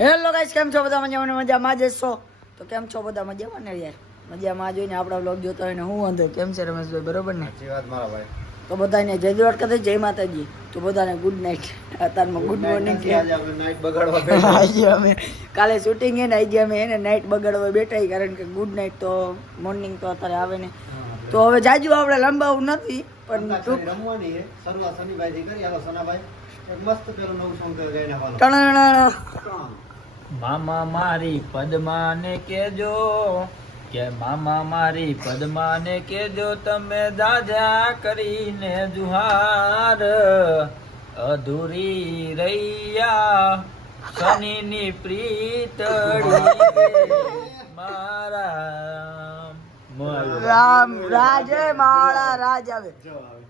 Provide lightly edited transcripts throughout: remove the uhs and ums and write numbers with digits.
Hello guys, કેમ છો બધા? મજામાં જશો તો કેમ છો બધા? મજામાં ને યાર? મજામાં જોઈને આપણા વ્લોગ જોતા હોય ને હું વાંધો? કેમ છે રમેશભાઈ? બરોબર ને? સાચી વાત મારા ભાઈ. તો બધાને જય દ્વારકાધીશ, જય માતાજી. તો બધાને ગુડ નાઇટ. અત્યારમાં ગુડ મોર્નિંગ કે આજે આપણે નાઈટ બગાડવા બેઠા. આજે અમે કાલે શૂટિંગ હે ને આજે અમે એને નાઇટ બગાડવા બેઠા છીએ, કારણ કે ગુડ નાઇટ તો મોર્નિંગ તો અત્યારે આવે ને. તો હવે જાજુ આપણે લંબાવું નથી પણ ટૂંક રમવાની છે. શરૂઆત શનિભાઈ થી કરી. હાલો સનાભાઈ એક મસ્ત પેલું નવું સોંગ ગાઈને હાલો. ટણ મામા મારી પદ્માને કેજો કે મામા મારી પદ્માને કેજો તમે દાદા કરીને જુહાર અધૂરી રૈયા શનિની પ્રીતડી મારા રામ રાજે માળા રાજ આવે. જો આવે.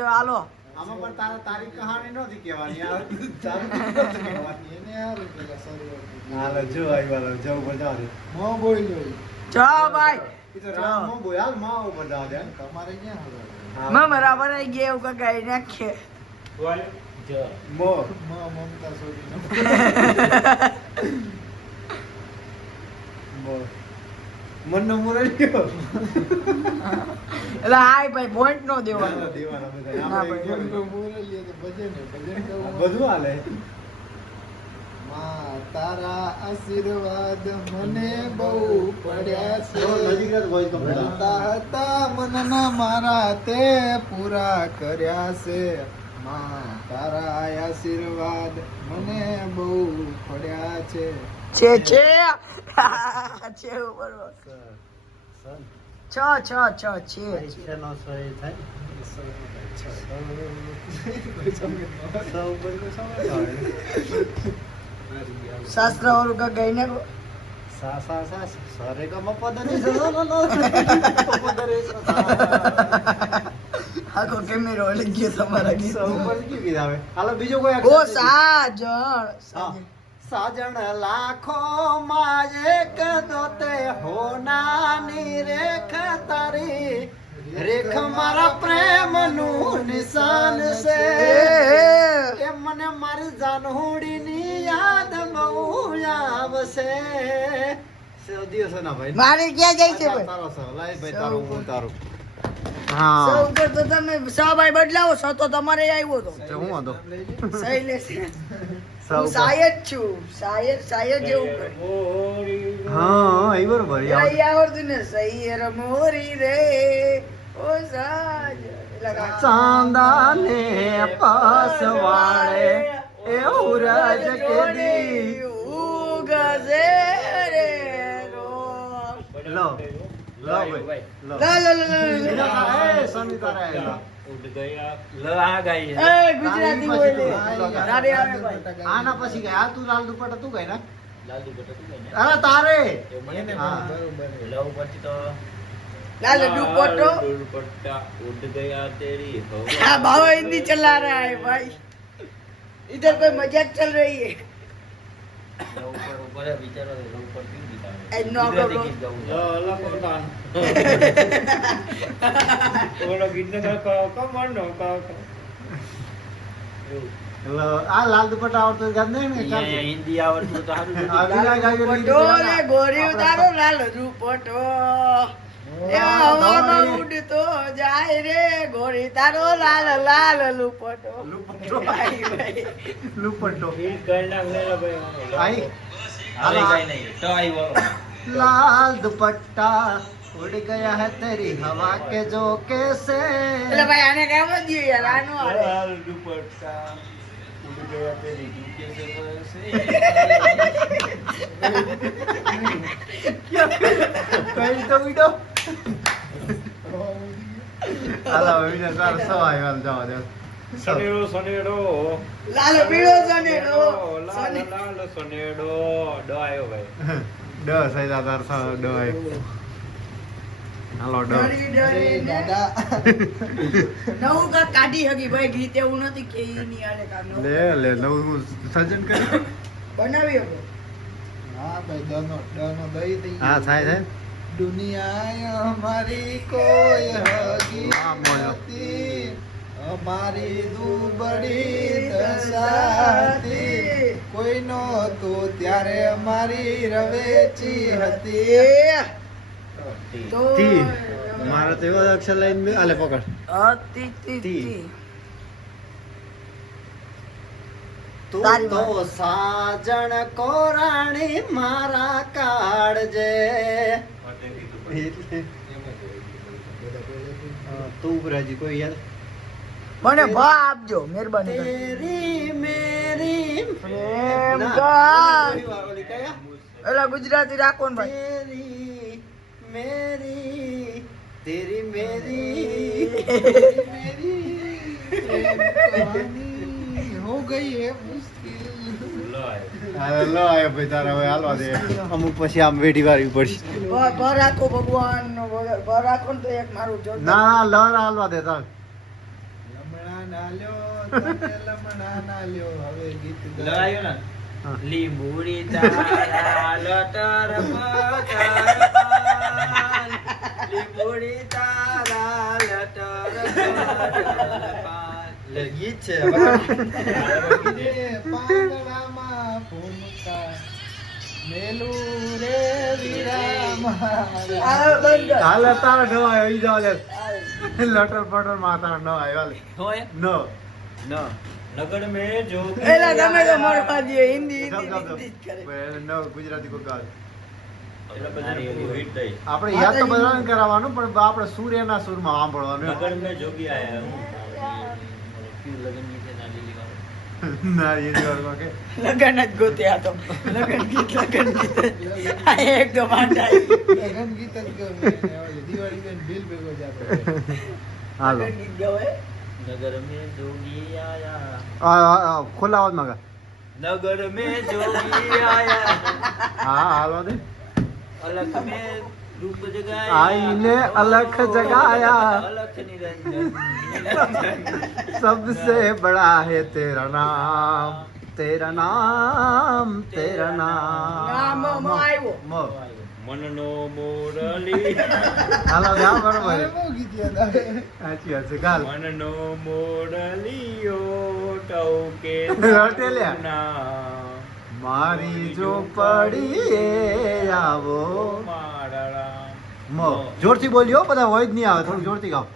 જો હાલો. આમાં પણ તારી કહાની નથી કહેવાની. આ તારી નથી કહેવાની. એને હાલો પેલા શરૂઆત. હાલો જો આવ્યા જો ઉપર જાવ દે. મો બોઈ જોઈ. જો ભાઈ ઈ તો રામ મો બોઈ હાલ માં ઉપર જાવ દે. તમારે ક્યાં હાલો? મમરા ભરાઈ ગયા એવું કગાઈ નાખે. મો મમતા છોડીને. મો મનનો મુરઈ ગયો. એટલે હાય ભાઈ પોઈન્ટ નો દેવાનો. દેવાના બધા. ના આપણે ભાઈ. મનનો મુરઈ લે તો ભજન કેવું બધું હાલે. માં તારા આશીર્વાદ મને બહુ પડ્યા છે. નજીક જ વોઇસ કમ્પ્લીટ હતા મનના મારા તે પૂરા કર્યા છે. માં તારા આશીર્વાદ મને બહુ પડ્યા છે. છે બરોબર. છ છે. ઈચ્છાનો સહી થાય. શાસ્ત્ર વાળું કગાઈ નાખો. આખો કેમેરો લઈ ગયો તમારા ગીત. બીજો કોઈ ઓ સાજણ સાજણ લાખો માં એક દોતે હોનાની રેખ તારી રેખ મારા પ્રેમ નું નિશાન છે. એ મને મારી જાનહોડી ની યાદ બહુ આવશે. દિવસ ના ભાઈ મારે ક્યાં જાય છે ભાઈ? તારો સર લાઈ ભાઈ તારું હું તારું. સૌ ઉપર તો તમે ભાઈ બદલાવો છો તો તમારે આવ્યો તો હું હતો સહી લેશે. હું શાયદ છું શાયદ જેવું કરે. હા એ બરોબર લઈ આવડતું ને સૈયર મોરી રે ઓ સાજ ચાંદાને પાસ વાળે એ ઉરજ કેદી ઉગશે રે રો. લો ભાઈ લો એ સનિતા રે ઉડ ગયા લ આ ગઈ એ ગુજરાતી બોલે રાડે આવે ભાઈ. આના પછી ગયા હાલ તું લાલ દુપટ્ટા તું ગઈ ને લાલ દુપટ્ટા તું ગઈ અરે તારે ને હા. લવ પછી તો लाल दुपट्टो दुपट्टा उड़ गया तेरी हाँ बाबा हिंदी चला रहा है भाई, इधर कोई मजाक चल रही है. ऊपर है विचार ऊपर क्यों दिखा ए, नो, गुजराती नो, गीत गाऊं લો લો કોણ ઓલો ગીત ને કમાન્ડો લો આ લાલ દુપટ્ટા આવડતો યાદ નહીં ને અહીંયા હિન્દી આવડતું તો સારું છે. लाल दुपट्टो रे गोरी उतारो लाल दुपट्टो ये हवा में उड़तो जाए रे गोरी तारो लाल लाल लुपटो भाई भाई લુપટ્ટો ગીત ગાઈ નાખ લે લે ભાઈ આઈ હાલે ગાઈ નહીં તો આઈ વાળો लाल दुपट्टा उड़ गया है तेरी हवा के झोंके से. એટલે ભાઈ આને કેમ જ યાર આનો આવે लाल दुपट्टा उड़ गया तेरी झुमके से बरसे કઈ તો વિડો હાલા વિડો તાર સવાય વાલ જવા દે. સનેડો સનેડો લાલ પીળો સનેડો લાલ લાલ સનેડો ડ આયો ભાઈ ડ સૈદા તાર સ ડ આય. હાલો ડ ડરી ડરી નવું કા કાઢી હગી ભાઈ ગીત એવું નથી કે ઈ ની આલે કા નવું લે લે નવું સર્જન કરી બનાવી હવે. હા ભાઈ દનો દઈ દઈ હા થાય છે. દુનિયા હમારી કોઈ હગી વાહ, મોયો. નથી અમારી દુબળી દશાથી કોઈનો તો ત્યારે અમારી રવેચી હતી. તો તી. મારે તો એવો અક્ષર લઈને આલે પકડ. તી તી તી. તી. તું તારી તો સાજણ કોરાણી મારા કાળજે. તું રાજી કોઈ યાર. મને ભા આપજો મહેરબાની કરીને. તેરી મેરી પ્રેમ ના, ગાન. ઓલી કયા? એલા ગુજરાતી રાખો ને ભાઈ. तेरी मेरी तेरी मेरी प्रेम कहानी हो गई है मुश्किल. હાલો આયો ભાઈ તારા હવે હાલવા દે. અમુક પછી આમ વેઠી વારવી પડશે. ભા રાખો ભગવાન ભા રાખો ને તો એક મારું જોરદાર. ના લર હાલવા દે તાર. લમણા ના લ્યો તમે લમણા ના લ્યો હવે ગીત ગાઓ. લગાયો ને હા. લીંબુડી તારા લટર પચાર પાન. લીંબુડી તારા લટર પચાર પાન. ગીત છે એ પાંદડામાં ફૂમકા મેલું રે વીરામાં. આ બંધ કર. હાલ તારા ન આવ્યો ઈ જાવ દે. લટર પટર માં તારા ન આવ્યો હાલે. હોય ન ન નગર મે જો એલા તમે તો મળવા દે હિન્દી જમ, જમ, હિન્દી જ કરે. જમ. ન ગુજરાતી કોઈ ગાલ. એટલે બધાને બહુ હિટ થઈ. આપણે યાદ તો બધાને કરાવવાનું પણ આપણે સૂર્યના સૂરમાં સાંભળવાનું. નગર મે જોગી આયા હું લગન ગીતે ના લીલી વાળો. ના એ દિવસમાં કે લગન જ ગોત્યા તો લગન ગીત આ એકદમ આંટાઈ. લગન ગીત જ ગમે એને. ઓલી દિવાળી બેન બિલ ભેગો જાતો. હાલો લગન ગીત ગાવે. નગર મે જોગી આયા. ખુલ્લા અવાજમાં ગા. નગર મે જોગી આયા. હા હાલવા દે. અલખ મે રૂપ જગાયા. આઈને અલખ જગાયા. અલખ નિરંજન. सबसे बड़ा है तेरा नाम तेरा नाम तेरा નામ नाम આવ્યો. મનનો મોરલી. હાલો જા મારે બરોબર બહુ ગીત યાદ આવે. સાચી વાત છે ગાલ મનનો મોરલીયો ટવકે રટેલ્યા. ના મારી જો પડી આવો મારા રામ. મો જોરથી બોલ્યો બધા હોય જ નહીં આવે થોડું જોરથી ગાઓ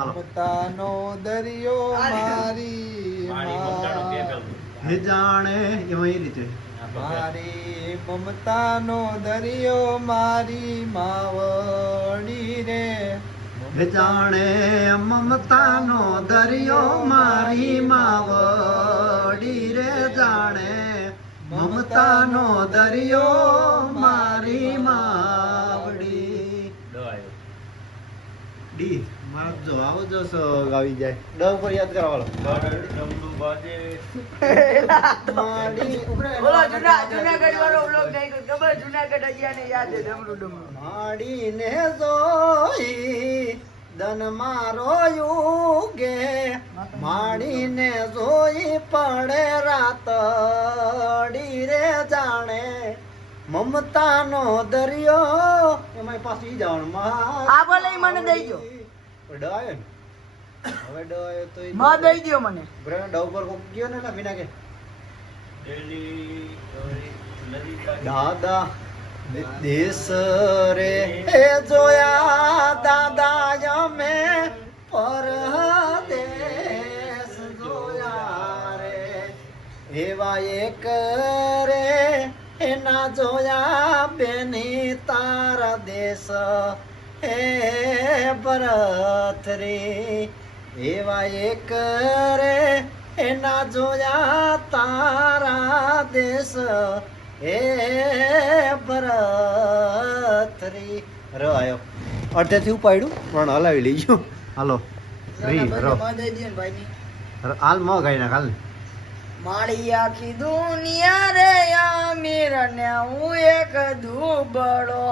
હાલો મમતાનો દરિયો મારી મારી મમતાનો બે માં. પેલું. હે જાણે એમાં એ રીતે મારી મમતાનો દરિયો મારી માવડી રે. હે જાણે મમતાનો દરિયો મારી માવડી રે જાણે મમતાનો દરિયો મારી માવડી. દવાયો. ડી મારા જો આવો જો આવી જાય ડ ઉપર યાદ કરાવવાનો ડમરું બાજે. માડી ઓલો જુનાગઢ વાળો વ્લોગ નાખ્યો ખબર જુનાગઢ અગિયાર ને યાદ છે ડમરું ડમરું. માડીને જોઈ દન મારો યુગે માડીને જોઈ પડે રાતડી રે જાણે મમતાનો દરિયો એમાં પાછું ઈ જવાનું આ બોલે ઈ મને દઈ દો. ડ આવ્યો ને હવે ડ આવ્યો તો ઈ માં દઈ દ્યો મને. બ્રેન ડ ઉપર કોક ગયો ને વિના કે દિલ્હી નદી કા દાદા દેશ રે એ જોયા દાદા અમે પરદેશ જોયા રે એવા એક રે એના જોયા બેની તારા દેશ હે ભરત રે એવા એક રે એના જોયા તારા દેશ હે ભરતરી ર આયો અડધેથી ઉપાડ્યું પણ હલાવી લઈ ગયો હાલો રી ર માં દઈ દ્યો ને ભાઈની. હાલ મ ગાઈ નાખ હાલ મારી આખી દુનિયા રે અમીર ને હું એક ધુબડો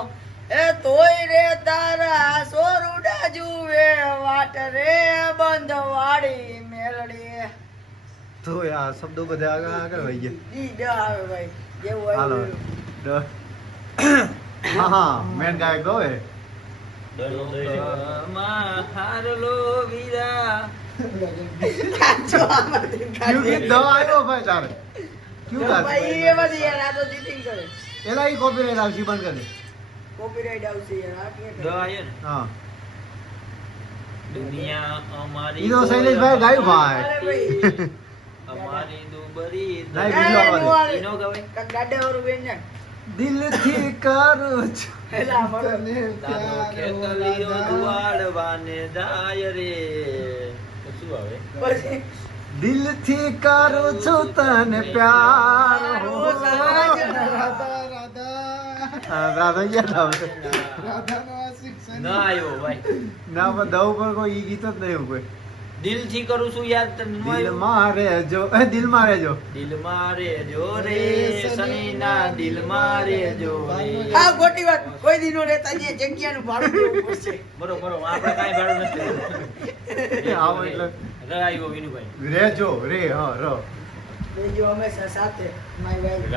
એ તોય રે તારા સોરુડા જુએ વાટ રે બંધ વાડી મેલડી. તો આ શબ્દો બધા આગળ આગળ વહી ગયા ઈ ડ આવે ભાઈ જેવું હાલો આવ્યું. ડ હા હા મેન ગાયક ગયો હે માં હારલો વીરા સાચો આમાંથી ક્યું ગીત દ આવ્યો ભાઈ તારે ક્યું ગાત ભાઈ એ બધી યાર આ તો cheating કરે એલા ઈ કોપીરાઈટ આવશે બંધ કરી કોપીરાઈટ આવશે યાર આ ક્યાં કરે? ગાયન હા દુનિયા અમારી ઈ તો શૈલેષભાઈ ગાયું ભાઈ અરે ભાઈ અમારી દુબરી લાઈ બીજું આવવા દે. ઈનો ગવાય કાક ગાડાવાળું બેન જાય. દિલથી કરું છું એલા અમારો તને તારો પ્યાર ખેતલિયો રાધા. દુવાળવાને જાય રે તો શું આવે પછી દિલથી કરું છું તને પ્યાર ઓ સાજન. રાધા રાધા હા, રાધા યાદ આવે રાધાનો આ શિક્ષણ ના આવ્યો ભાઈ ના પણ દવ પર કોઈ ઈ ગીત જ નહીં કોઈ દિલથી કરું છું યાદ તને ન દિલ આવ્યું? મારે જો દિલ મારે જો દિલ મારે જો રે સનીના દિલ મારે જો રે આ ખોટી વાત કોઈ દી નો રહેતા જે જગ્યાનું ભાડું દેવું પડશે બરોબર આપણે કાંઈ ભાડું નથી આવો એટલે ર આવ્યો વિનુભાઈ રેજો રે હા ર બેજો હંમેશા સાથે માય ભાઈ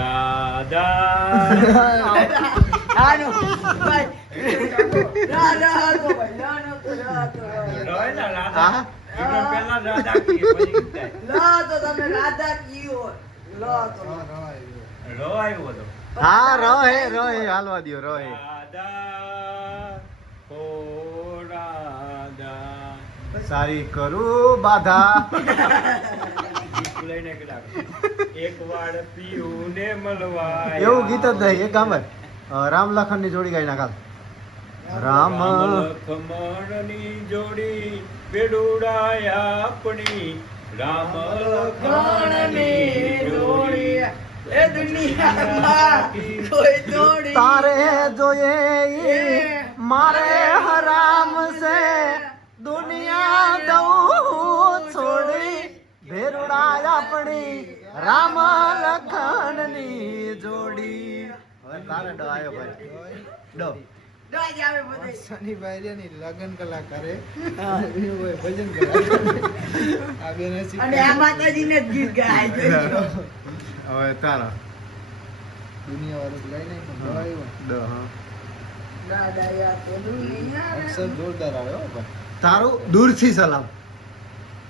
રાધા હાનો ભાઈ રાધા હાનો ભાઈ નાનો તો રાધા હા પહેલા રાધા કીએ પછી ગીતાય. લા તો તમે રાધા કીઓ લા તો રો આવ્યો હતો હા ર હે હાલવા દ્યો ર હે રાધા ઓ રાધા સારી કરું બાધા ગીત લઈને કદાચ એક વાડ પીવું ને મળવા એવું ગીત જ નહીં એક ગામ રામ લખન ની જોડી ગાઈ નાખાલ રામ લખમણની જોડી બેડુડાયા આપણી રામ ગણની જોડી એ દુનિયામાં કોઈ જોડી તારે જોઈએ ઈ મારે હરામ છે દુનિયા દઉં છોડી ભેરુડા આપણી રામ લખન ની જોડી હવે તારે ડ આવ્યો ભાઈ ડ દોઈ આવે બધે શનિભાઈ રે ની લગન કલાકાર હે હા. વિનુભાઈ ભજન કલાકાર આ બેને અને આ માતાજીને જ ગીત ગાય જોઈજો. હવે તારા દુનિયા વાળું લઈને દવાયો ડ હા દાદા યા તો દુનિયા અક્ષર જોરદાર આવ્યો હો ભાઈ તારું દૂરથી સલામ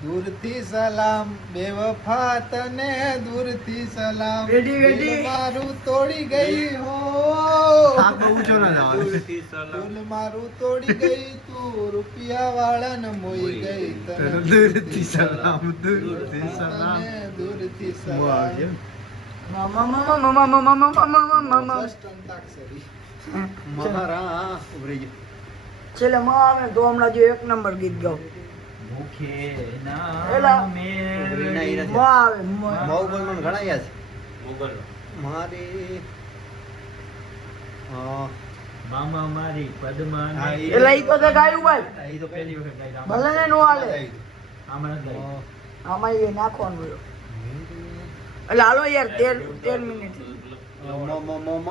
દૂરથી સલામ બેવફા તને દૂરથી સલામ વેડી, વેડી. દિલ મારું તોડી ગઈ હો આ બહુ ઊંચો ના જવાનું દૂરથી સલામ દિલ મારું તોડી ગઈ તું રૂપિયા વાળાને મોઈ ગઈ તને દૂરથી સલામ દૂરથી સલામ તને દૂરથી હું આવી સલામ મામા ફર્સ્ટ અંતાક્ષરી મારા ઉભરી ગયો છેલ્લે માં આવે તો હમણાં જો એક નંબર ગીત ગાવ મુખે એલા. ના મેળ માં આવે માં. બહુ બોલ મને ઘણા યાદ છે ગૂગલ મારી હા મામા મારી પદ્મા હા, ને- એલા ઈ તો તે ગાયું ભાઈ ઈ તો પહેલી વખત ગાઈ રામ. ભલે ને નો હાલે આમાં નથી ગાઈ. આમાં એ નાખવાનું હોય એટલે હાલો યાર 13 મિનિટ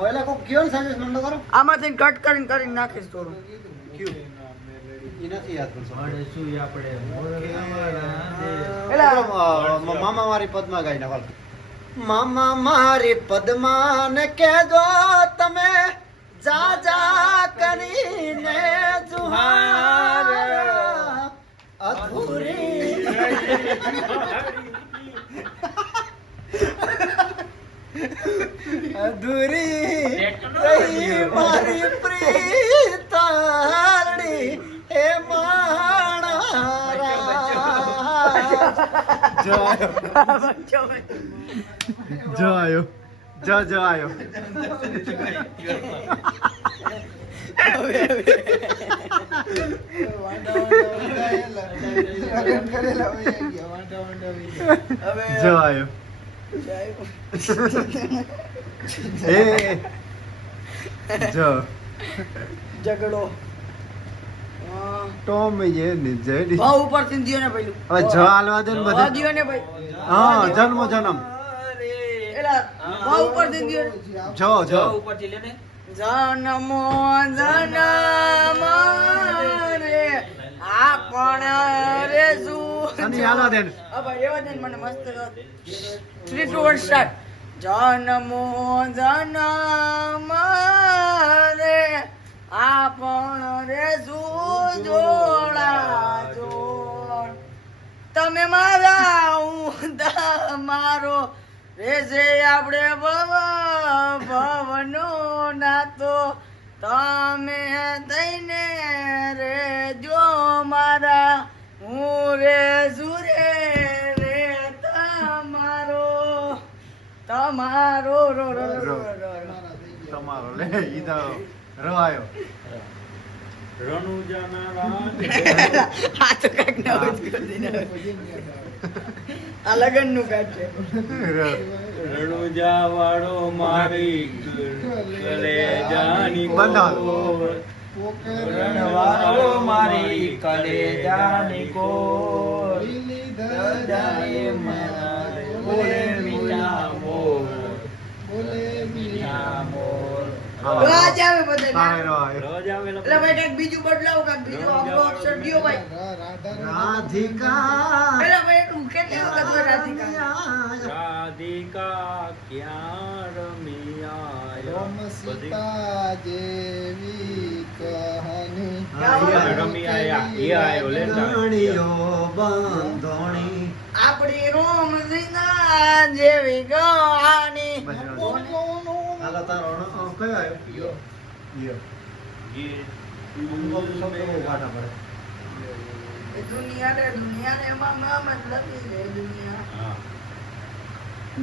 એલા કોક કયો ને સજેસ્ટ મને તો કરો આમાંથી કટ કરીને નાખીશ થોડું ક્યું ઈ નથી યાદ પણ મળે શું આપણે મોરવાળા દેશ. એલા મામા મારી પદ્મા ગાઈ નાખો મામા મારી પદ્મા ને કહેજો તમે જા જા કરીને જુહાર અધૂરી અધૂરી રહી મારી પ્રીતારણી હે માણા જો આયો જો આયો લગન કરેલા હોય ગયા વાંઢા વાંઢા હોય ગયા. હવે જો આયો એ જો ઝઘડો ટોમ એ ને જેડી ભાવ ઉપરથી દ્યો ને પેલું હવે જ હાલવા દે ને ભાવ બધે દ્યો ને ભાઈ હા જન્મ જન્મ એલા ભાવ ઉપરથી દ્યો ને જો જો ઉપરથી લે ને જનમો જનમ રે આપણ રે સની હાલવા દે ને. આ ભાઈ એવા દે ને મને મસ્ત 3 2 1 સ્ટાર્ટ જનમો જનમ રે આપણ રે તમે મારા હું તમારો રેસે આપણે ભવનો નાતો તમે થઈને રે જો મારા હું રે સુરે રે તમારો તમારો રો રો રો રો તમારો લે ઈ તો રો આયો રણુજાના રાજ આ તો કાંઈક નવું જ કરી દીધું. આ લગનનું કાંઈક છે. રણુજા વાળો મારી કલેજાની બંધાવો. કોર રણવાળો મારી કલેજાની કોર દદાએ મારે બોલે મીઠા મોર મીઠા મોર રોજ આવે બધાને. સામે રો આયો રોજ આવેલો એટલે ભાઈ કાંઈક બીજું બદલાવો, કાંઈક બીજો આપણો અક્ષર દ્યો ભાઈ. રાધિકા એટલે ભાઈ એટલું કેટલી વખત હોય રાધિકા? રાધિકા ક્યાં રમી આયો રોમ સીતા જેવી કહાની રમી આયા એ આયો લે ધણીઓ બંધોણી આપણી રોમ સિંગા જેવી કહાની. હાલો તારો કયો આયો યો એ દુનિયા ને એમાં નામ જ લખી દે દુનિયા.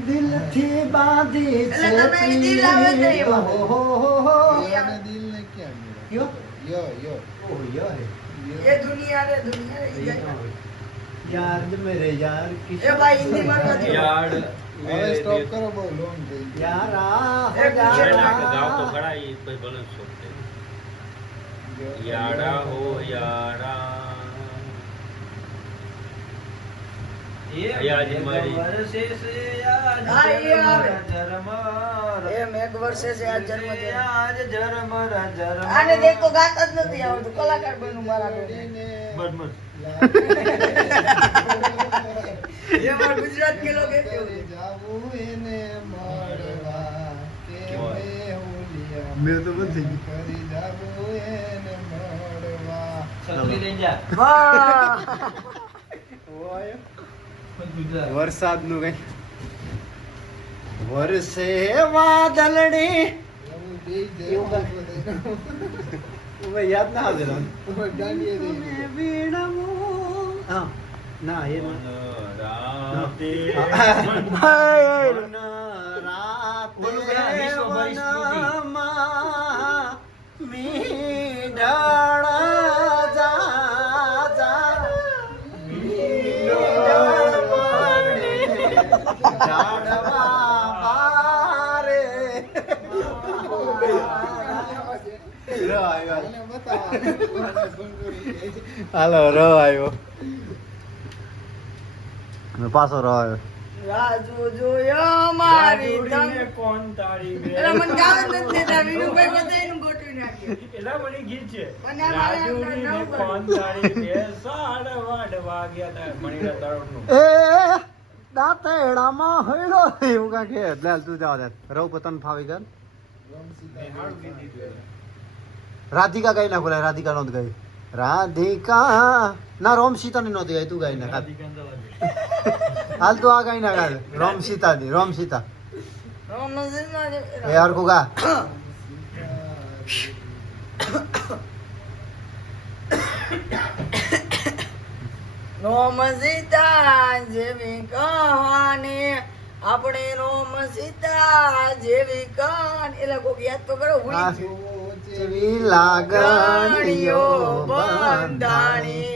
દિલથી બાંધી એટલે તમે ઈ દિલ આવે ને એમાં. અને દિલ ને ક્યાં યો યો યો ઓ યો હે એ દુનિયા રે દુનિયા રે ઈ જાય. યાર મેરે યાર એ ભાઈ હિન્દીમાં કહો. યાડ હવે સ્ટોપ કરો બહુ લોંગ થઈ ગઈ. યારા એ ગાવ ગાવ તો ખરા ઈ ભાઈ ભલે શોધે યાડા હો યાડા યાદ મારી હા, એ આવે. એ મેઘ વર્ષે છે આ જન્મ આને દેખ તો ગાતા જ નથી આવડતું. કલાકાર બનવું મારા બેને. એ મારા ગુજરાત કે લોકો કેવું છે? જાવું એને મળવા કે મેહુલિયા મેં તો બંધ થઈ ગયું. કરી જાવું એને મળવા વાહ. વરસાદ નું કઈ વરસે વાદળડી એવું બેય એવું જાય હવે યાદ ના આવે ને. દાંડીએ દઈ તમે વીણમો. હા ના એ ના. રાતે વન રાતે ઓલું કયા વિશ્વભરી સ્તુતિ. વનમાં મીંઢળ જા જા. મીંઢળ પડે ઝાડવા બારે. ર આવ્યો. અને બતાવો હાલો ર આવ્યો પાછો ર આવ્યો. રાજુ જોયો મારી રાજુડીને તમ. કોણ તારી બે એટલે મને ગાવ જ નથી દેતા. વિનુભાઈ બધાયનું ગોઠવી નાખ્યું. એલા મને ગીત છે પણ આ મારે રાજુડીને નવું કોણ તારી બે સાડા વાડ વાગ્યા તા મણીના તળપનું એ દાંતેડામાં હૈડો એવું કાંક કે લે તું જાવ દે રવ પતન ફાવી ગયો. હારું ગીત દીધું રાધિકા ગાઈ નાખો લે રાધિકા નોંધ ગાઈ રાધિકા ના રોમ સીતા ની નોંધ ગાઈ તું ગાઈ નાખ હાલ તું આ ગાઈ નાખ હાલ રોમ સીતા ની રોમ સીતા એ હરકુ ગા રોમ સીતા જેવી કહાની આપણી રોમ સીતા જેવી કહાની. એટલે કોક યાદ તો કરો. આ ભૂલી જેવી લાગણીઓ બંધાણી બંધાણી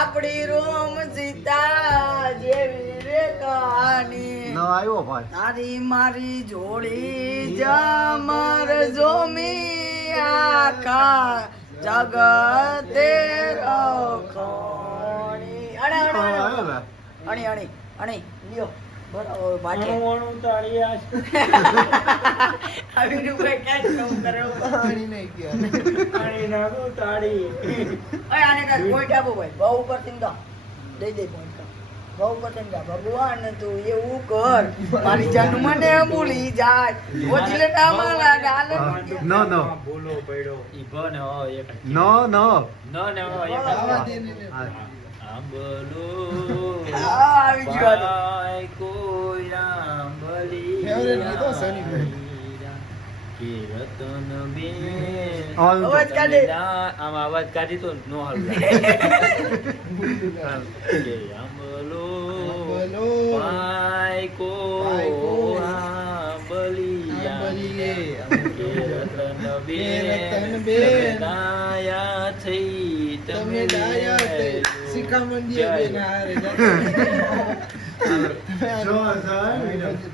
આપણી રોમ સીતા જેવી રે કહાની. ન આવ્યો ભાઈ તારી મારી જોડી જમર જોમી આખા જગતે રખોણી. અણે અણે આવ્યો અણે ને અણી અણી અણી લ્યો બરાબર બાટે અણું તાળિયા છે. આવી રૂપે ક્યાં જ કામ કરે પાણી નહીં ગયા અણી નાખું તાળી અય આને કાંઈક point આપો ભાઈ. બહુ ઉપર થી ગા દઈ દે point કા. બહુ ઉપર થી ગા ભગવાન તું એવું કર મારી જાન મને ભૂલી જાય ઓજલે ડામાલા ડાલે નો નો ભૂલો પડ્યો ઈ ભ ને અ એક નો નો ન ને અ એક આવા દે ને હા. આંબલો આવી ગયો આ તો. ભાઈ કોઈ આંબલી Favorite ગીતો સની ભાઈ. કે રતન બેન અવાજ કાઢે. આમ અવાજ કાઢી તો નો હાલ કે આંબલો બોલો ભાઈ કો આંબલિયા કે રતન બેન દાયા થઈ તમે ડાયા તે શિખામણજી બેન હારે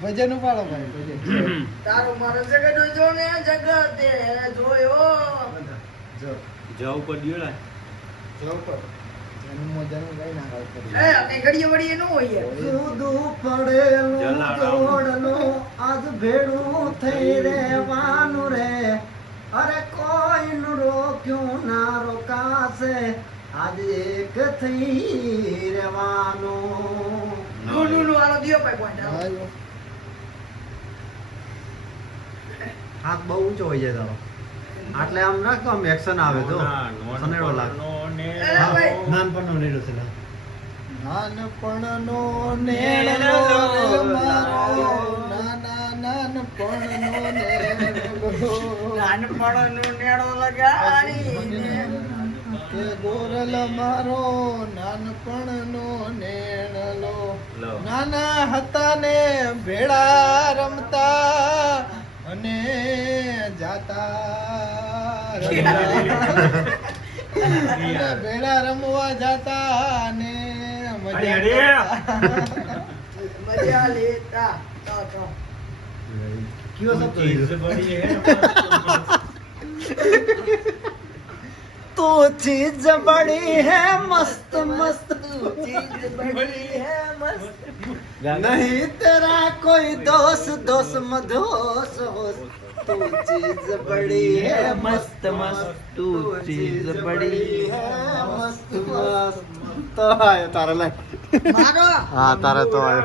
ભજન ઉપાડો ભાઈ ભજન તારો મારો જગત જોને જગતે જોયો જાવ પડ્યો ને જો પર જન્મ જન્મ ગાઈ ના ગાવ કરી એ આપણે ઘડીએ વળીએ ન હોઈએ જુદું પડેલું જોડનું આજ ભેડું થઈ રહેવાનું રે અરે કોઈનું રોક્યું ના રોકાશે આજ એક થઈ રહેવાનું ગુડુનો વાળો દિયો પાઈ પોઈન્ટ આવ્યો હાથ બહુ ઊંચો હોય છે તારો આટલે આમ ના આમ એક્શન આવે તો સનેડો લાગે નાનપણનો નેડો છે લા. નાનપણનો નેણલો રે મારો નાના નાનપણનો નેણલો નાનપણનો નેડો લગાડીને કે ગોરલ મારો નાનપણનો નેણલો લો. નાના હતા ને ભેળા રમતા અને જાતા અને ભેળા રમવા જાતા ને મજા મજા લેતા તો કયો શબ્દ લીધો? तो चीज बड़ी है मस्त मस्त ચીજ બડી હે મસ્ત नहीं तेरा कोई दोस्त दोस्त मधोस होस तू चीज बड़ी है मस्त मस्त तू चीज बड़ी है मस्त मस्त तो आयो तारा लाइन મારો हाँ तारा तो आयो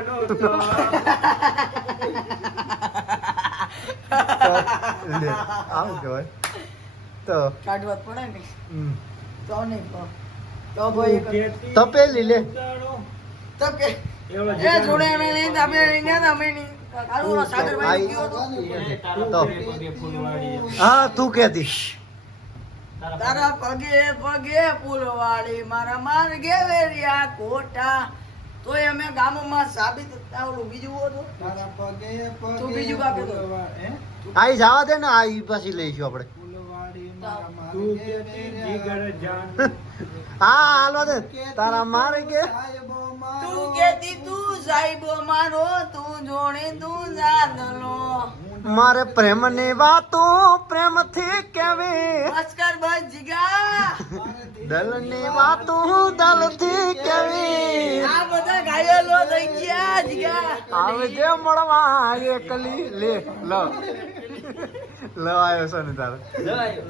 ले आओ जो है तो કાઢવા જ પડે ને हम्म, તો નહીં તો ભાઈ तो पहली ले તો કે એ જોડે અમે નહીં તમે નહીં તમે નહીં કાળુનો સાગર ભાઈ ગયો તો हाँ तू कहती તારા પગે પગે પુલવાળી મારા માર્ગે વેરિયા કોટા તોય અમે ગામમાં સાબિત ઓલું બીજું હતું તારા પગે પગે તું બીજું કાપે તો. હે? आई जावा दे ना आई पाછી લઈશું આપણે ફૂલવાડી મારા માર્ગે વેર્યા. હા હાલવા દે તારા મારે કે સાહેબો મારો તું કેતી તું સાહેબો મારો તું જોડે તું જાદલો મારે પ્રેમની વાતો પ્રેમથી કેવી મસ્કર બસ જીગા દલની વાતો દલથી કેવી આ બધા ઘાયલો થઈ ગયા જીગા આવે જે મળવા એકલી લે લો લો આવ્યો છે ને તારો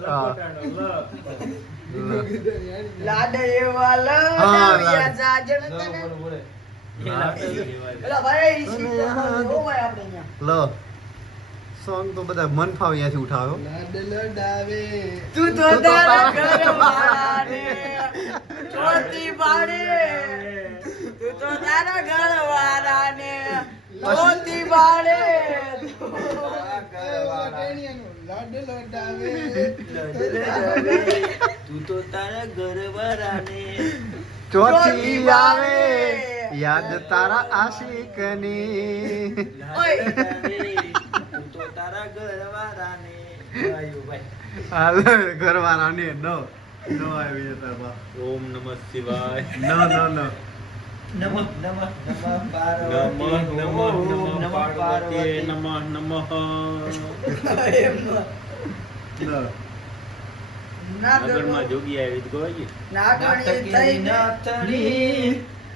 હા. લાડ એવા હા, લડાવ્યા લાડ. જાજણ તને એલા ભાઈ ઈ શીખતો તો હોય આપણે અહીંયા લો સોંગ તો બધા મન ફાવ અહીંયાથી ઉઠાવ્યો લાડ લડાવે તું તો તારા ઘરવાળાને ચોથી પાડે તું તો તારા ઘરવાળાને ચોથી પાડે લાડ લડાવે તું તો તારા ઘરવાળાને ચોથી આવે યાદ તારા આશિકની ઓય તું તો તારા ઘરવાળાને આયો ભાઈ હાલ ઘરવાળાને નો નો આવી જતા બા ઓમ નમઃ શિવાય નો નો નો નમઃ નમઃ નમઃ પાર્વતી નમઃ નમઃ નો આગળમાં જોગી આવી ગઈ નાગણી થઈને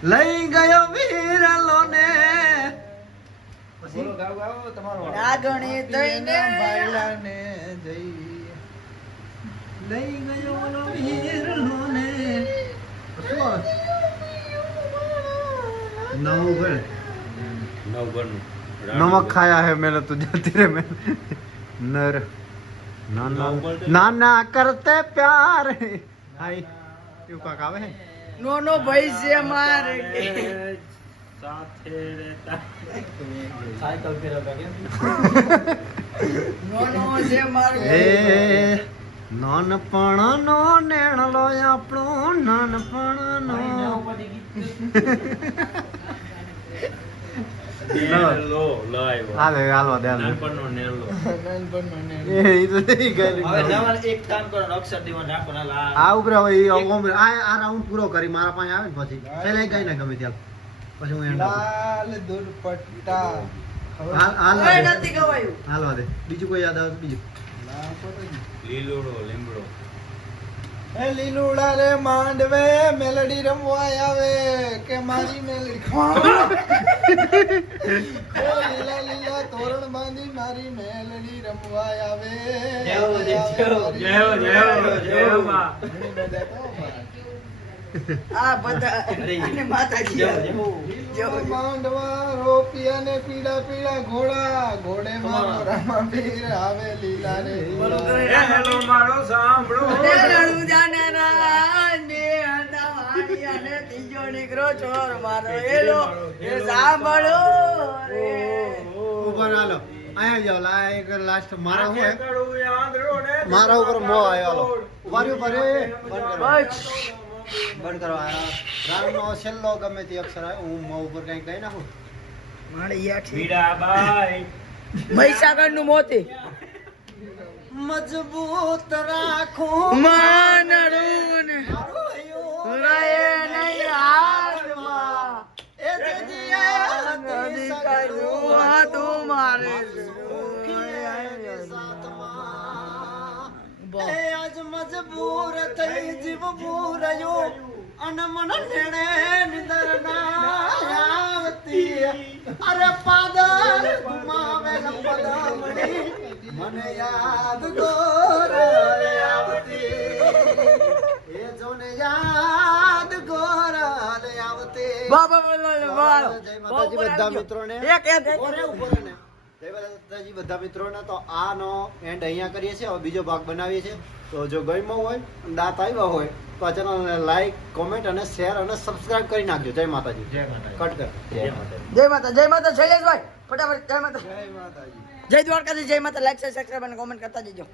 લઈ ગયો વીરલો ને પછી નાગણી થઈને ભાઈલાને જઈ લઈ ગયો ઓલો વીરલો ને શું નવું ઘર નવગણનું नमक खाया है मैंने तुझे तेरे में नर नाना नाना करते प्यार हाय એવું કાક આવે હે નોનો ભાઈ છે મારે કે સાથે રહેતા નોનો છે મારે એ નાનપણ નો નેણલો આપણો નાનપણ નો નેલો લાવ્યો હાલે હાલવા દે નાનપણનો નેલો એ તો નહીં ગાલી એક કામ કરો અક્ષર દીવાન રાખો ના આ ઉપર હવે ઈ ઓમ આ રાઉન્ડ પૂરો કરી મારા પાસે આવે ને પછી પેલા ગાઈ ના ગમે ત્યાં પછી હું એન્ડ લાલ દુપટ્ટા હાલ કોઈ નથી ગવાયું હાલવા દે બીજું કોઈ યાદ આવે તો બીજું લીલોડો લીમડો એ લીલુડા રે માંડવે મેલડી રમવા આવે કે મારી મેલડી ઓ લીલા લીલા તોરણ બાંધી મારી મેલડી રમવા આવે આ બધા અને માતાજી જેવો માંડવા રોપિયા ને પીળા પીળા ઘોડા ઘોડે મારો રામાપીર આવે લીલા રે હેલો મારો સાંભળો રણું જાને રાને હદાવાની અને ત્રીજો નીકળો ચોર મારો એલો એ સાંભળો રે ઉપર હાલો આયા જાવ લા એક લાસ્ટ મારા હું મારા ઉપર મો આયો હાલો ઉભારી ઉપર બંધ કરો બંધ કરો રામ નો છેલ્લો ગમે તે અક્ષર આવે હું મો ઉપર કઈ કહી નાખું મારે યાર મીરાબાઈ મહીસાગર નું મોતી મજબૂત રાખો માનડું લયે નહીં હાથમાં એ નદી કરું આ તું મારે આજ મજબૂર થઈ જીવ પૂરયો અને મન નેણે નિદર ના આવતી અરે પાદર ઘુમાવેલ પદમણી મને યાદ ગોર આવતી એ જોને યાદ ગોર આવતી બાબા જય માતાજી બધા મિત્રોને એક ઉભો રહે ને જય માતાજી બધા મિત્રોને તો આનો એન્ડ અહીંયા કરીએ છીએ હવે બીજો ભાગ બનાવીએ છીએ તો જો ગમ્યો હોય દાંત આવ્યા હોય તો આ ચેનલને લાઈક કોમેન્ટ અને શેર અને સબસ્ક્રાઇબ કરી નાખજો જય માતાજી જય માતાજી કટ કર જય માતા શૈલેષભાઈ ફટાફટ જય માતા જય માતાજી જય દ્વારકાધીશ જય માતા લાઈક સબસ્ક્રાઇબ અને કોમેન્ટ કરતા જજો